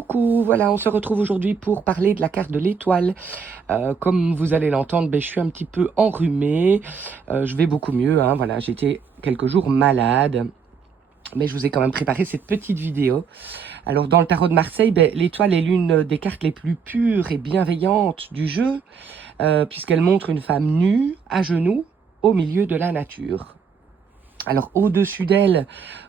Coucou, voilà, on se retrouve aujourd'hui pour parler de la carte de l'étoile. Comme vous allez l'entendre, je suis un petit peu enrhumée. Je vais beaucoup mieux, hein, voilà, j'étais quelques jours malade. Mais je vous ai quand même préparé cette petite vidéo. Alors, dans le tarot de Marseille, l'étoile est l'une des cartes les plus pures et bienveillantes du jeu, puisqu'elle montre une femme nue, à genoux, au milieu de la nature. Alors, au-dessus d'elle,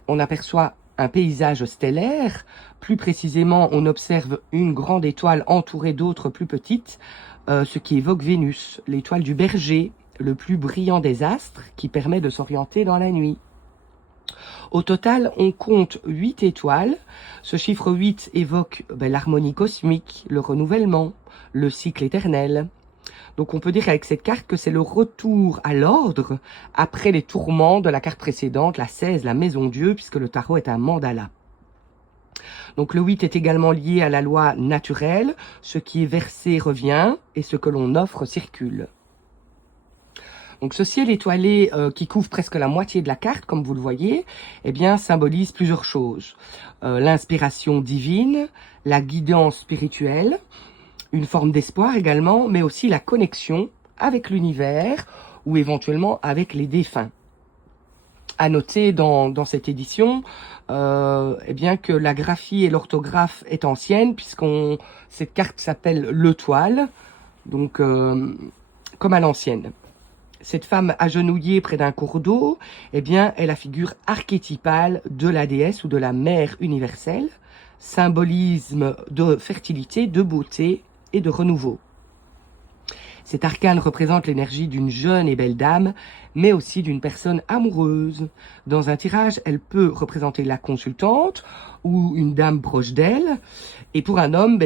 on aperçoit un paysage stellaire. Plus précisément, on observe une grande étoile entourée d'autres plus petites, ce qui évoque Vénus, l'étoile du Berger, le plus brillant des astres, qui permet de s'orienter dans la nuit. Au total, on compte 8 étoiles. Ce chiffre 8 évoque l'harmonie cosmique, le renouvellement, le cycle éternel. Donc on peut dire avec cette carte que c'est le retour à l'ordre après les tourments de la carte précédente, la 16, la maison Dieu, puisque le tarot est un mandala. Donc le 8 est également lié à la loi naturelle, ce qui est versé revient et ce que l'on offre circule. Donc ce ciel étoilé qui couvre presque la moitié de la carte, comme vous le voyez, symbolise plusieurs choses. L'inspiration divine, la guidance spirituelle, une forme d'espoir également, mais aussi la connexion avec l'univers ou éventuellement avec les défunts. À noter dans cette édition que la graphie et l'orthographe est ancienne, cette carte s'appelle l'étoile, donc comme à l'ancienne. Cette femme agenouillée près d'un cours d'eau, est la figure archétypale de la déesse ou de la mère universelle, symbolisme de fertilité, de beauté et de renouveau. Cet arcane représente l'énergie d'une jeune et belle dame, mais aussi d'une personne amoureuse. Dans un tirage, elle peut représenter la consultante ou une dame proche d'elle. Et pour un homme,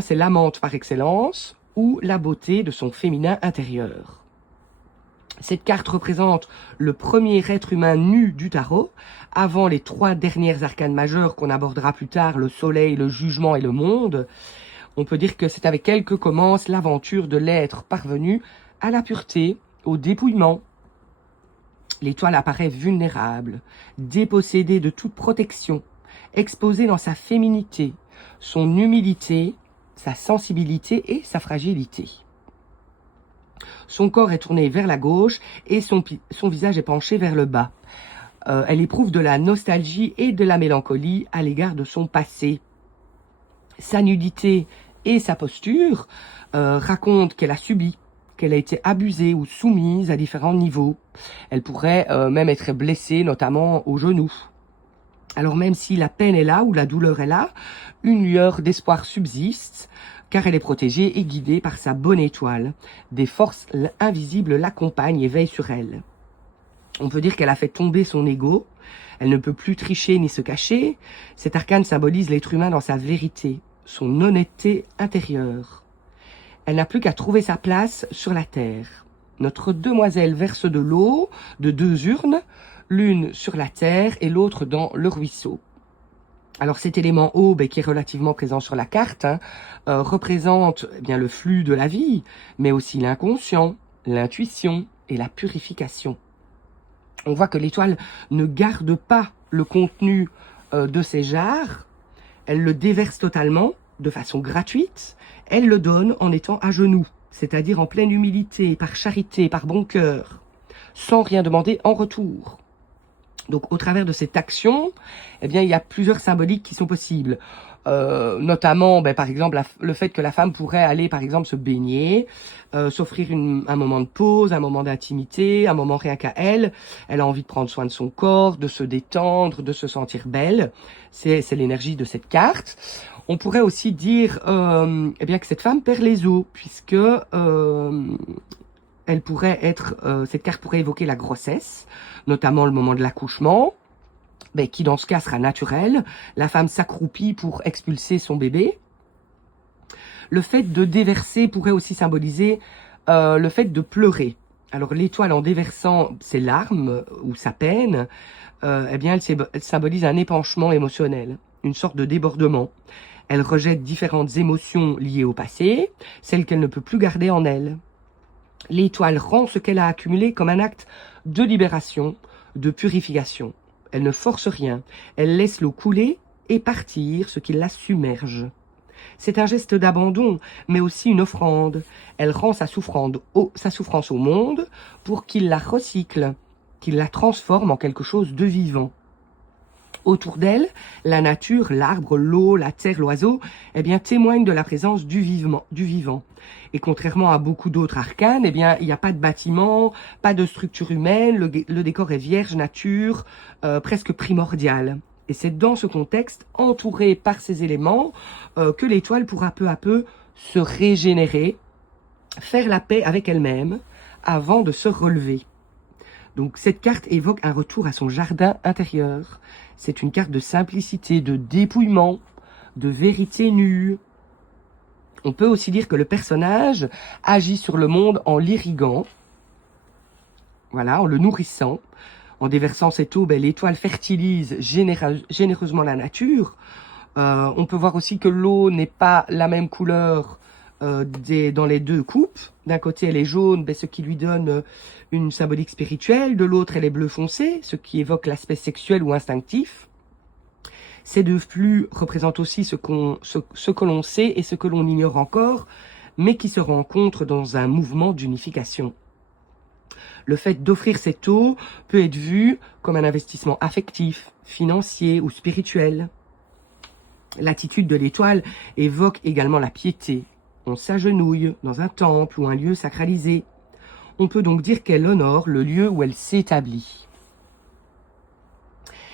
c'est l'amante par excellence ou la beauté de son féminin intérieur. Cette carte représente le premier être humain nu du tarot, avant les 3 dernières arcanes majeures qu'on abordera plus tard, le soleil, le jugement et le monde. On peut dire que c'est avec elle que commence l'aventure de l'être parvenu à la pureté, au dépouillement. L'étoile apparaît vulnérable, dépossédée de toute protection, exposée dans sa féminité, son humilité, sa sensibilité et sa fragilité. Son corps est tourné vers la gauche et son visage est penché vers le bas. Elle éprouve de la nostalgie et de la mélancolie à l'égard de son passé. Sa nudité et sa posture racontent qu'elle a subi, qu'elle a été abusée ou soumise à différents niveaux. Elle pourrait même être blessée, notamment au genou. Alors même si la peine est là ou la douleur est là, une lueur d'espoir subsiste, car elle est protégée et guidée par sa bonne étoile. Des forces invisibles l'accompagnent et veillent sur elle. On peut dire qu'elle a fait tomber son ego. Elle ne peut plus tricher ni se cacher. Cet arcane symbolise l'être humain dans sa vérité, son honnêteté intérieure. Elle n'a plus qu'à trouver sa place sur la terre. Notre demoiselle verse de l'eau de 2 urnes, l'une sur la terre et l'autre dans le ruisseau. Alors cet élément eau, qui est relativement présent sur la carte, représente le flux de la vie, mais aussi l'inconscient, l'intuition et la purification. On voit que l'étoile ne garde pas le contenu de ses jarres, elle le déverse totalement, de façon gratuite, elle le donne en étant à genoux, c'est-à-dire en pleine humilité, par charité, par bon cœur, sans rien demander en retour. Donc, au travers de cette action, il y a plusieurs symboliques qui sont possibles. Notamment, par exemple, le fait que la femme pourrait aller, par exemple, se baigner, s'offrir un moment de pause, un moment d'intimité, un moment rien qu'à elle. Elle a envie de prendre soin de son corps, de se détendre, de se sentir belle. C'est l'énergie de cette carte. On pourrait aussi dire que cette femme perd les os, puisque cette carte pourrait évoquer la grossesse, notamment le moment de l'accouchement, qui dans ce cas sera naturel. La femme s'accroupit pour expulser son bébé. Le fait de déverser pourrait aussi symboliser le fait de pleurer. Alors l'étoile en déversant ses larmes ou sa peine, elle symbolise un épanchement émotionnel, une sorte de débordement. Elle rejette différentes émotions liées au passé, celles qu'elle ne peut plus garder en elle. L'étoile rend ce qu'elle a accumulé comme un acte de libération, de purification. Elle ne force rien, elle laisse l'eau couler et partir ce qui la submerge. C'est un geste d'abandon, mais aussi une offrande. Elle rend sa souffrance au monde pour qu'il la recycle, qu'il la transforme en quelque chose de vivant. Autour d'elle, la nature, l'arbre, l'eau, la terre, l'oiseau, eh bien, témoignent de la présence du vivant. Et contrairement à beaucoup d'autres arcanes, eh bien, il n'y a pas de bâtiment, pas de structure humaine, le décor est vierge, nature, presque primordial. Et c'est dans ce contexte, entouré par ces éléments, que l'étoile pourra peu à peu se régénérer, faire la paix avec elle-même, avant de se relever. Donc cette carte évoque un retour à son jardin intérieur. C'est une carte de simplicité, de dépouillement, de vérité nue. On peut aussi dire que le personnage agit sur le monde en l'irriguant, voilà, en le nourrissant. En déversant cette eau, l'étoile fertilise généreusement la nature. On peut voir aussi que l'eau n'est pas la même couleur dans les deux coupes. D'un côté, elle est jaune, ce qui lui donne une symbolique spirituelle. De l'autre, elle est bleu foncé, ce qui évoque l'aspect sexuel ou instinctif. Ces deux flux représentent aussi ce que l'on sait et ce que l'on ignore encore, mais qui se rencontrent dans un mouvement d'unification. Le fait d'offrir cette eau peut être vu comme un investissement affectif, financier ou spirituel. L'attitude de l'étoile évoque également la piété. On s'agenouille dans un temple ou un lieu sacralisé. On peut donc dire qu'elle honore le lieu où elle s'établit.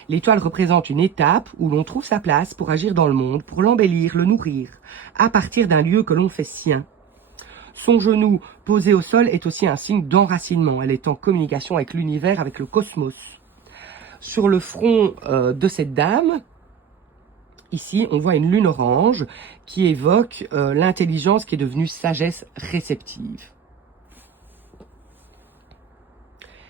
L'étoile représente une étape où l'on trouve sa place pour agir dans le monde, pour l'embellir, le nourrir, à partir d'un lieu que l'on fait sien. Son genou posé au sol est aussi un signe d'enracinement. Elle est en communication avec l'univers, avec le cosmos. Sur le front de cette dame, ici, on voit une lune orange qui évoque l'intelligence qui est devenue sagesse réceptive.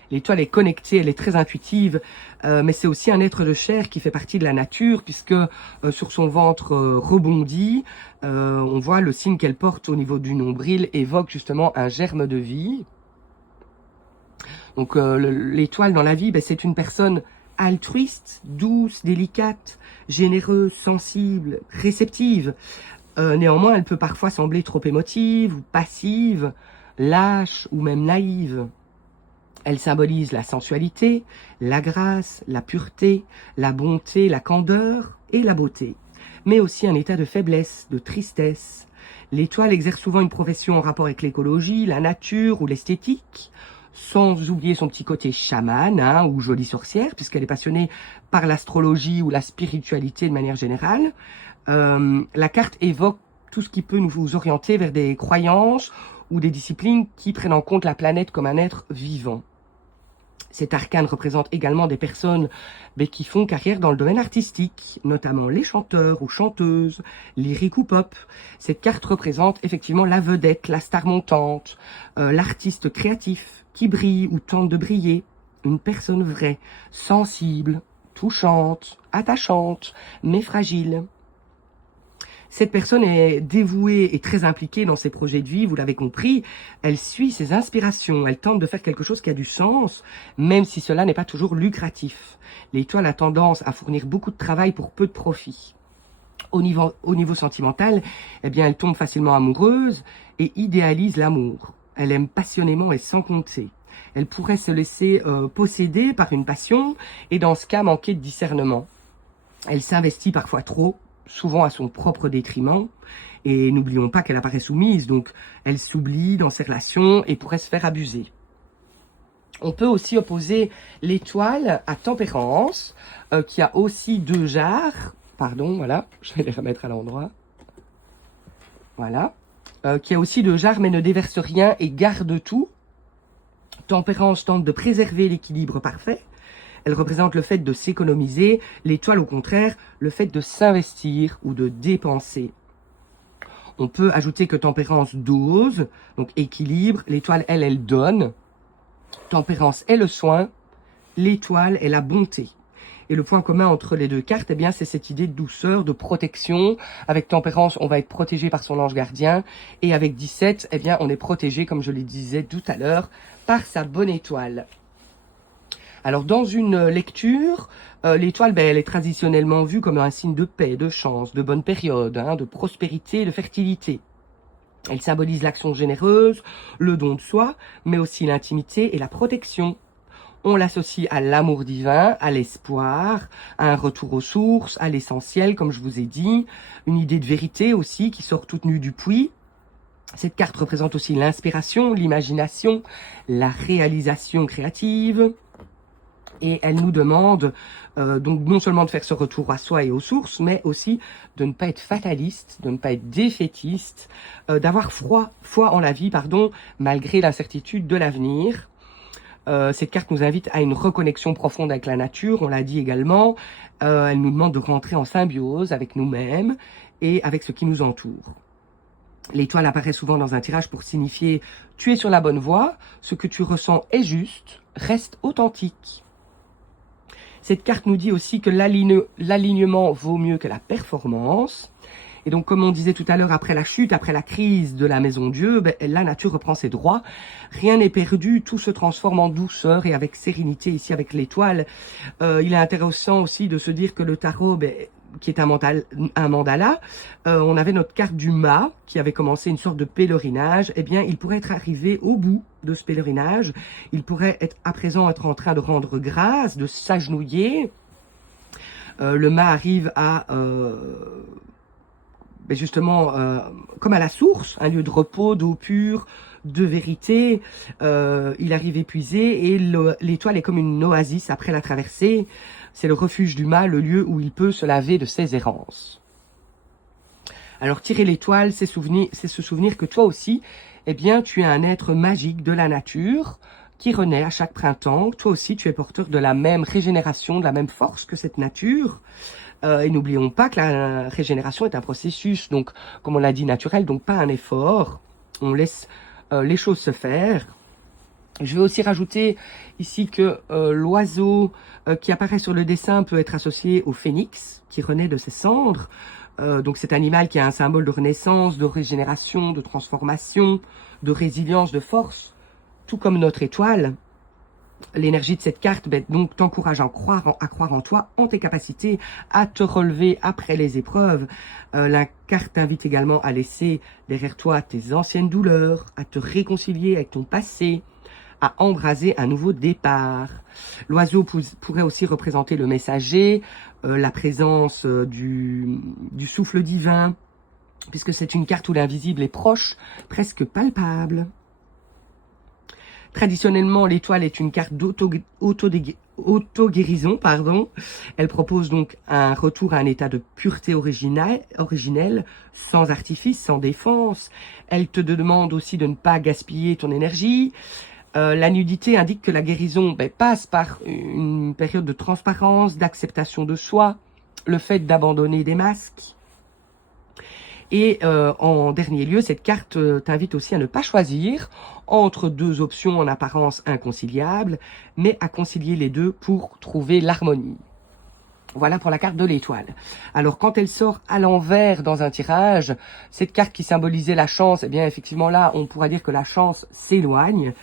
L'étoile est connectée, elle est très intuitive, mais c'est aussi un être de chair qui fait partie de la nature, puisque sur son ventre rebondi, on voit le signe qu'elle porte au niveau du nombril évoque justement un germe de vie. Donc l'étoile dans la vie, c'est une personne altruiste, douce, délicate, généreuse, sensible, réceptive. Néanmoins, elle peut parfois sembler trop émotive ou passive, lâche ou même naïve. Elle symbolise la sensualité, la grâce, la pureté, la bonté, la candeur et la beauté, mais aussi un état de faiblesse, de tristesse. L'étoile exerce souvent une profession en rapport avec l'écologie, la nature ou l'esthétique, sans oublier son petit côté chaman ou jolie sorcière, puisqu'elle est passionnée par l'astrologie ou la spiritualité de manière générale. La carte évoque tout ce qui peut nous orienter vers des croyances ou des disciplines qui prennent en compte la planète comme un être vivant. Cet arcane représente également des personnes qui font carrière dans le domaine artistique, notamment les chanteurs ou chanteuses, lyriques ou pop. Cette carte représente effectivement la vedette, la star montante, l'artiste créatif qui brille ou tente de briller, une personne vraie, sensible, touchante, attachante, mais fragile. Cette personne est dévouée et très impliquée dans ses projets de vie, vous l'avez compris. Elle suit ses inspirations, elle tente de faire quelque chose qui a du sens, même si cela n'est pas toujours lucratif. L'étoile a tendance à fournir beaucoup de travail pour peu de profit. Au niveau sentimental, elle tombe facilement amoureuse et idéalise l'amour. Elle aime passionnément et sans compter. Elle pourrait se laisser posséder par une passion et dans ce cas manquer de discernement. Elle s'investit parfois trop, souvent à son propre détriment, et n'oublions pas qu'elle apparaît soumise, donc elle s'oublie dans ses relations et pourrait se faire abuser. On peut aussi opposer l'étoile à Tempérance, qui a aussi deux jarres, voilà, je vais les remettre à l'endroit, voilà, qui a aussi deux jarres mais ne déverse rien et garde tout. Tempérance tente de préserver l'équilibre parfait. Elle représente le fait de s'économiser, l'étoile au contraire, le fait de s'investir ou de dépenser. On peut ajouter que Tempérance dose, donc équilibre, l'étoile elle donne. Tempérance est le soin, l'étoile est la bonté. Et le point commun entre les deux cartes, c'est cette idée de douceur, de protection. Avec Tempérance, on va être protégé par son ange gardien. Et avec 17, on est protégé, comme je le disais tout à l'heure, par sa bonne étoile. Alors dans une lecture, l'étoile, elle est traditionnellement vue comme un signe de paix, de chance, de bonne période, hein, de prospérité, de fertilité. Elle symbolise l'action généreuse, le don de soi, mais aussi l'intimité et la protection. On l'associe à l'amour divin, à l'espoir, à un retour aux sources, à l'essentiel, comme je vous ai dit, une idée de vérité aussi qui sort toute nue du puits. Cette carte représente aussi l'inspiration, l'imagination, la réalisation créative. Et elle nous demande donc non seulement de faire ce retour à soi et aux sources, mais aussi de ne pas être fataliste, de ne pas être défaitiste, d'avoir foi en la vie, malgré l'incertitude de l'avenir. Cette carte nous invite à une reconnexion profonde avec la nature, on l'a dit également. Elle nous demande de rentrer en symbiose avec nous-mêmes et avec ce qui nous entoure. L'étoile apparaît souvent dans un tirage pour signifier « tu es sur la bonne voie, ce que tu ressens est juste, reste authentique ». Cette carte nous dit aussi que l'alignement vaut mieux que la performance. Et donc, comme on disait tout à l'heure, après la chute, après la crise de la Maison Dieu, la nature reprend ses droits. Rien n'est perdu, tout se transforme en douceur et avec sérénité ici avec l'étoile. Il est intéressant aussi de se dire que le tarot, qui est un mandala, on avait notre carte du mât qui avait commencé une sorte de pèlerinage. Eh bien, il pourrait être arrivé au bout de ce pèlerinage. Il pourrait être à présent être en train de rendre grâce, de s'agenouiller. Le mât arrive à justement comme à la source, un lieu de repos, d'eau pure, de vérité. Il arrive épuisé et l'étoile est comme une oasis après la traversée. C'est le refuge du mât, le lieu où il peut se laver de ses errances. Alors tirer l'étoile, c'est se souvenir que toi aussi, eh bien, tu es un être magique de la nature qui renaît à chaque printemps. Toi aussi, tu es porteur de la même régénération, de la même force que cette nature. Et n'oublions pas que la régénération est un processus, donc, comme on l'a dit, naturel, donc pas un effort. On laisse les choses se faire. Je vais aussi rajouter ici que l'oiseau qui apparaît sur le dessin peut être associé au phénix, qui renaît de ses cendres. Donc cet animal qui est un symbole de renaissance, de régénération, de transformation, de résilience, de force, tout comme notre étoile. L'énergie de cette carte donc t'encourage à croire en toi, en tes capacités, à te relever après les épreuves. La carte t'invite également à laisser derrière toi tes anciennes douleurs, à te réconcilier avec ton passé, à embraser un nouveau départ. L'oiseau pourrait aussi représenter le messager, la présence du souffle divin, puisque c'est une carte où l'invisible est proche, presque palpable. Traditionnellement, l'étoile est une carte d'auto-guérison, Elle propose donc un retour à un état de pureté originelle, sans artifice, sans défense. Elle te demande aussi de ne pas gaspiller ton énergie. La nudité indique que la guérison passe par une période de transparence, d'acceptation de soi, le fait d'abandonner des masques. Et en dernier lieu, cette carte t'invite aussi à ne pas choisir entre deux options en apparence inconciliables, mais à concilier les deux pour trouver l'harmonie. Voilà pour la carte de l'étoile. Alors, quand elle sort à l'envers dans un tirage, cette carte qui symbolisait la chance, eh bien, effectivement, là, on pourra dire que la chance s'éloigne.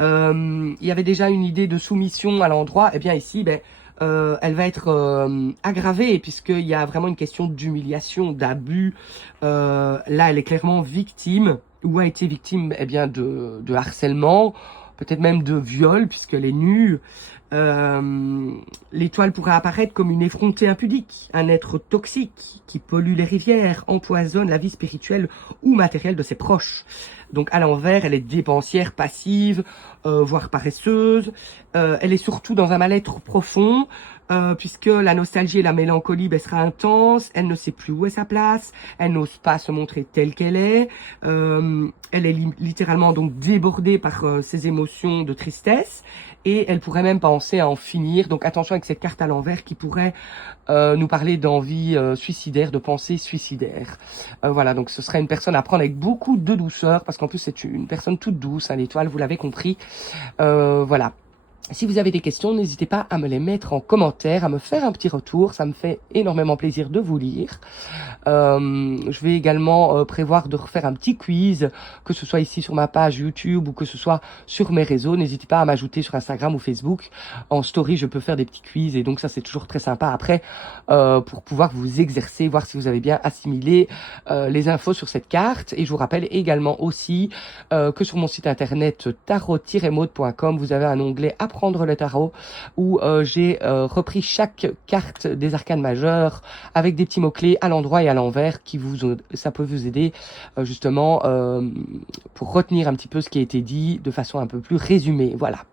Il y avait déjà une idée de soumission à l'endroit. Eh bien, ici, elle va être aggravée puisqu'il y a vraiment une question d'humiliation, d'abus. Là, elle est clairement victime ou a été victime de harcèlement, peut-être même de viol puisqu'elle est nue. L'étoile pourrait apparaître comme une effrontée impudique, un être toxique qui pollue les rivières, empoisonne la vie spirituelle ou matérielle de ses proches. Donc à l'envers, elle est dépensière, passive, voire paresseuse. Elle est surtout dans un mal-être profond, puisque la nostalgie et la mélancolie sera intense. Elle ne sait plus où est sa place. Elle n'ose pas se montrer telle qu'elle est. Elle est littéralement donc débordée par ses émotions de tristesse. Et elle pourrait même penser à en finir. Donc attention avec cette carte à l'envers qui pourrait nous parler d'envie suicidaire, de pensée suicidaire. Voilà, donc ce serait une personne à prendre avec beaucoup de douceur, parce qu'en plus c'est une personne toute douce, l'étoile, vous l'avez compris. Voilà. Si vous avez des questions, n'hésitez pas à me les mettre en commentaire, à me faire un petit retour. Ça me fait énormément plaisir de vous lire. Je vais également prévoir de refaire un petit quiz, que ce soit ici sur ma page YouTube ou que ce soit sur mes réseaux. N'hésitez pas à m'ajouter sur Instagram ou Facebook. En story, je peux faire des petits quiz et donc ça, c'est toujours très sympa après pour pouvoir vous exercer, voir si vous avez bien assimilé les infos sur cette carte. Et je vous rappelle également aussi que sur mon site internet tarot-mode.com, vous avez un onglet Apprendre le tarot où j'ai repris chaque carte des arcanes majeures avec des petits mots-clés à l'endroit et à l'envers ça peut vous aider justement pour retenir un petit peu ce qui a été dit de façon un peu plus résumée. Voilà.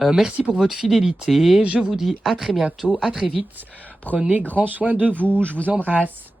Merci pour votre fidélité. Je vous dis à très bientôt, à très vite. Prenez grand soin de vous. Je vous embrasse.